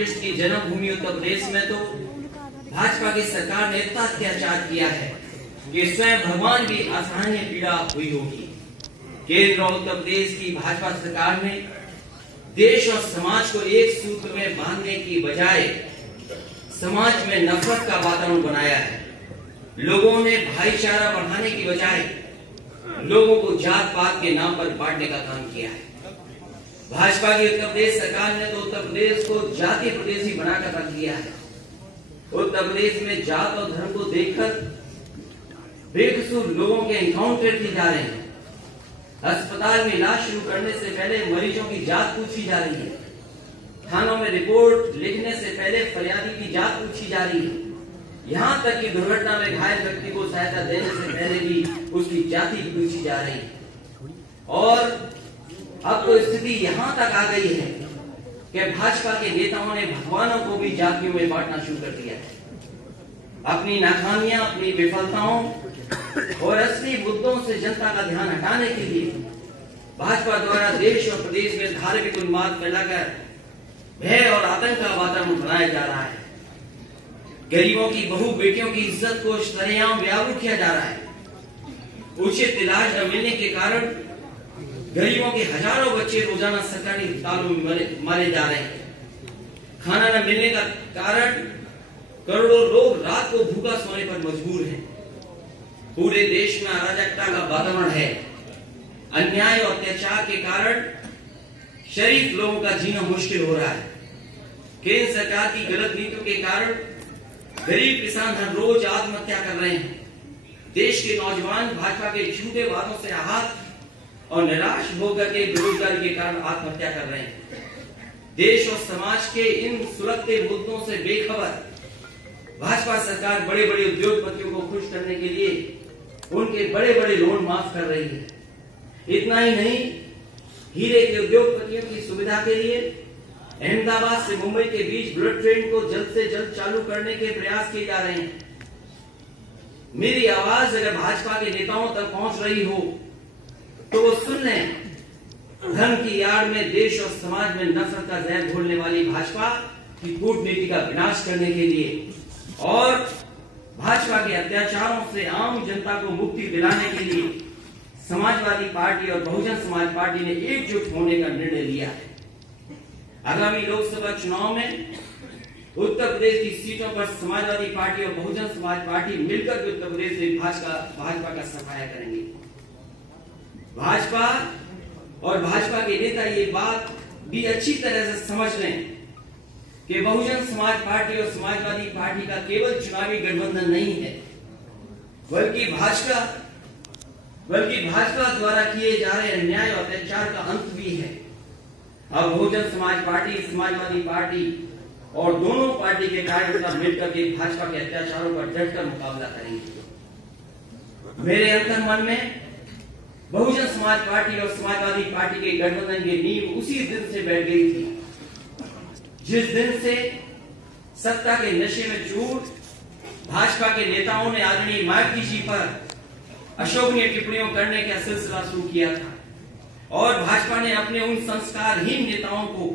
कृष्ण की जन्मभूमि उत्तर प्रदेश में तो भाजपा की सरकार ने इतना अत्याचार किया है कि स्वयं भगवान भी असहनीय पीड़ा हुई होगी। केंद्र और उत्तर प्रदेश की भाजपा सरकार ने देश और समाज को एक सूत्र में बांधने की बजाय समाज में नफरत का वातावरण बनाया है। लोगों ने भाईचारा बढ़ाने की बजाय लोगों को जात पात के नाम पर बांटने का काम किया है। भाजपा की उत्तर प्रदेश सरकार ने तो उत्तर प्रदेश को जाति प्रदेशी बनाकर रख दिया है। उत्तर प्रदेश में जात और धर्म को देखकर बेकसूर लोगों के एनकाउंटर किए जा रहे हैं। अस्पताल में इलाज शुरू करने से पहले मरीजों की जात पूछी जा रही है। थानों में रिपोर्ट लिखने से पहले फरियादी की जात पूछी जा रही है। यहाँ तक कि दुर्घटना में घायल व्यक्ति को सहायता देने से पहले भी उसकी जाति पूछी जा रही है। और अब तो स्थिति यहाँ तक आ गई है कि भाजपा के नेताओं ने भगवानों को भी जातियों में बांटना शुरू कर दिया है। अपनी नाकामियां, अपनी विफलताओं और असली मुद्दों से जनता का ध्यान हटाने के लिए भाजपा द्वारा देश और प्रदेश में धार्मिक उन्माद फैलाकर भय और आतंक का वातावरण बनाया जा रहा है। गरीबों की बहू बेटियों की इज्जत को सरेआम व्याकुल किया जा रहा है। उचित इलाज न मिलने के कारण गरीबों के हजारों बच्चे रोजाना सरकारी अस्पतालों में मारे जा रहे हैं। खाना न मिलने का कारण करोड़ों लोग रात को भूखा सोने पर मजबूर हैं। पूरे देश में अराजकता का वातावरण है। अन्याय और अत्याचार के कारण शरीफ लोगों का जीना मुश्किल हो रहा है। केंद्र सरकार की गलत नीतियों के कारण गरीब किसान हर रोज आत्महत्या कर रहे हैं। देश के नौजवान भाजपा के झूठे वादों से आहत और निराश होकर के बेरोजगारी के कारण आत्महत्या कर रहे हैं। देश और समाज के इन सुलगते मुद्दों से बेखबर भाजपा सरकार बड़े बड़े उद्योगपतियों को खुश करने के लिए उनके बड़े बड़े लोन माफ कर रही है। इतना ही नहीं, हीरे के उद्योगपतियों की सुविधा के लिए अहमदाबाद से मुंबई के बीच बुलेट ट्रेन को जल्द से जल्द चालू करने के प्रयास किए जा रहे हैं। मेरी आवाज अगर भाजपा के नेताओं तक पहुंच रही हो तो वो सुन लें। धर्म की आड़ में देश और समाज में नफरत का जहर घोलने वाली भाजपा की कूटनीति का विनाश करने के लिए और भाजपा के अत्याचारों से आम जनता को मुक्ति दिलाने के लिए समाजवादी पार्टी और बहुजन समाज पार्टी ने एकजुट होने का निर्णय लिया है। आगामी लोकसभा चुनाव में उत्तर प्रदेश की सीटों पर समाजवादी पार्टी और बहुजन समाज पार्टी मिलकर उत्तर प्रदेश में भाजपा का सफाया करेंगे। भाजपा और भाजपा के नेता ये बात भी अच्छी तरह से समझ लें कि बहुजन समाज पार्टी और समाजवादी पार्टी का केवल चुनावी गठबंधन नहीं है, बल्कि भाजपा द्वारा किए जा रहे अन्याय और अत्याचार का अंत भी है। अब बहुजन समाज पार्टी, समाजवादी पार्टी और दोनों पार्टी के कार्यकर्ता मिलकर के भाजपा के अत्याचारों पर डटकर मुकाबला करेंगे। मेरे अंतर मन में बहुजन समाज पार्टी और समाजवादी पार्टी के गठबंधन की नींव उसी दिन से बैठ गई थी जिस दिन से सत्ता के नशे में चूर भाजपा के नेताओं ने आदरणीय मायावती जी पर अशोभनीय टिप्पणियों करने का सिलसिला शुरू किया था और भाजपा ने अपने उन संस्कारहीन नेताओं को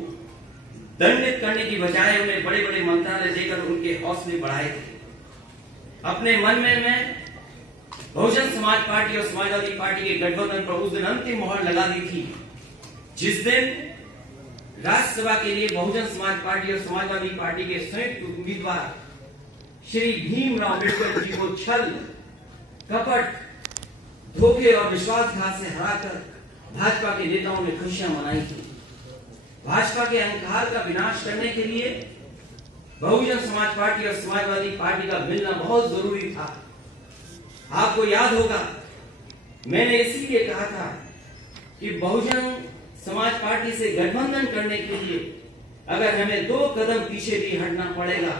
दंडित करने की बजाय उन्हें बड़े बड़े मंत्रालय देकर उनके हौसले बढ़ाए थे। अपने मन में मैं बहुजन समाज पार्टी और समाजवादी पार्टी के गठबंधन पर उस दिन अंतिम मोहर लगा दी थी जिस दिन राज्यसभा के लिए बहुजन समाज पार्टी और समाजवादी पार्टी के संयुक्त उम्मीदवार श्री भीमराव अम्बेडकर जी को छल, कपट, धोखे और विश्वासघात से हराकर भाजपा के नेताओं ने खुशियां मनाई थी। भाजपा के अहंकार का विनाश करने के लिए बहुजन समाज पार्टी और समाजवादी पार्टी का मिलना बहुत जरूरी था। आपको याद होगा मैंने इसलिए कहा था कि बहुजन समाज पार्टी से गठबंधन करने के लिए अगर हमें 2 कदम पीछे भी हटना पड़ेगा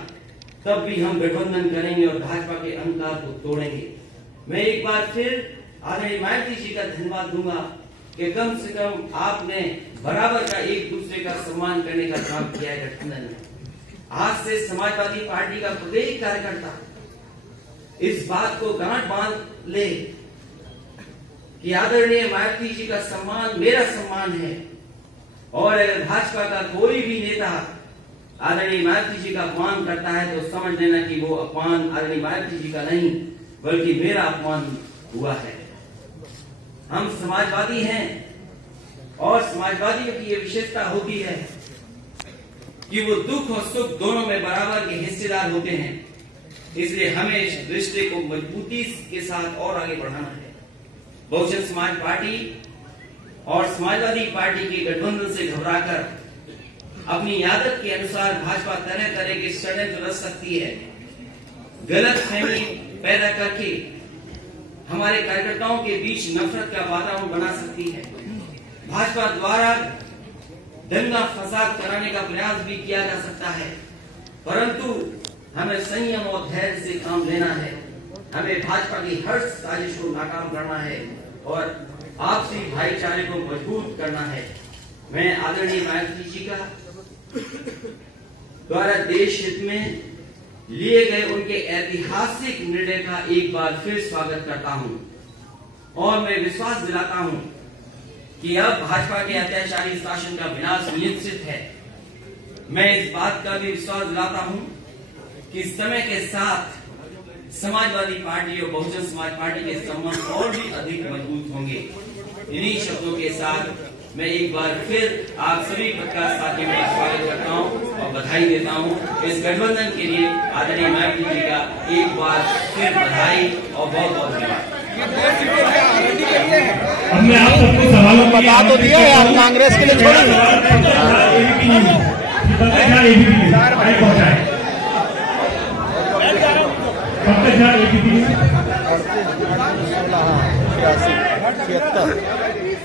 तब भी हम गठबंधन करेंगे और भाजपा के अहंकार को तोड़ेंगे। मैं एक बार फिर आदरणीय मायावती जी का धन्यवाद दूंगा कि कम से कम आपने बराबर का एक दूसरे का सम्मान करने का काम किया है गठबंधन में। आज से समाजवादी पार्टी का प्रत्येक कार्यकर्ता इस बात को गांठ बांध ले कि आदरणीय मायावती जी का सम्मान मेरा सम्मान है और अगर भाजपा का कोई भी नेता आदरणीय मायावती जी का अपमान करता है तो समझ लेना कि वो अपमान आदरणीय मायावती जी का नहीं बल्कि मेरा अपमान हुआ है। हम समाजवादी हैं और समाजवादियों की ये विशेषता होती है कि वो दुख और सुख दोनों में बराबर के हिस्सेदार होते हैं। इसलिए हमें इस रिश्ते को मजबूती के साथ और आगे बढ़ाना है। बहुजन समाज पार्टी और समाजवादी पार्टी के गठबंधन से घबराकर अपनी आदत के अनुसार भाजपा तरह तरह के षड्यंत्र रच सकती है, गलत फहमी पैदा करके हमारे कार्यकर्ताओं के बीच नफरत का वातावरण बना सकती है। भाजपा द्वारा दंगा फसाद कराने का प्रयास भी किया जा सकता है, परंतु हमें संयम और धैर्य से काम लेना है। हमें भाजपा की हर साजिश को नाकाम करना है और आपसी भाईचारे को मजबूत करना है। मैं आदरणीय मायावती जी का द्वारा देश हित में लिए गए उनके ऐतिहासिक निर्णय का एक बार फिर स्वागत करता हूं और मैं विश्वास दिलाता हूं कि अब भाजपा के अत्याचारी शासन का विनाश निश्चित है। मैं इस बात का भी विश्वास दिलाता हूं कि समय के साथ समाजवादी पार्टी और बहुजन समाज पार्टी के संबंध और भी अधिक मजबूत होंगे। इन्हीं शब्दों के साथ मैं एक बार फिर आप सभी पत्रकार साथियों का स्वागत करता हूं और बधाई देता हूं। इस गठबंधन के लिए आदरणीय मायावती जी का एक बार फिर बधाई और बहुत बहुत धन्यवाद। हमने आप सबको सवालों बता तो दिया यार, कांग्रेस के लिए छोड़िए। पक्का 76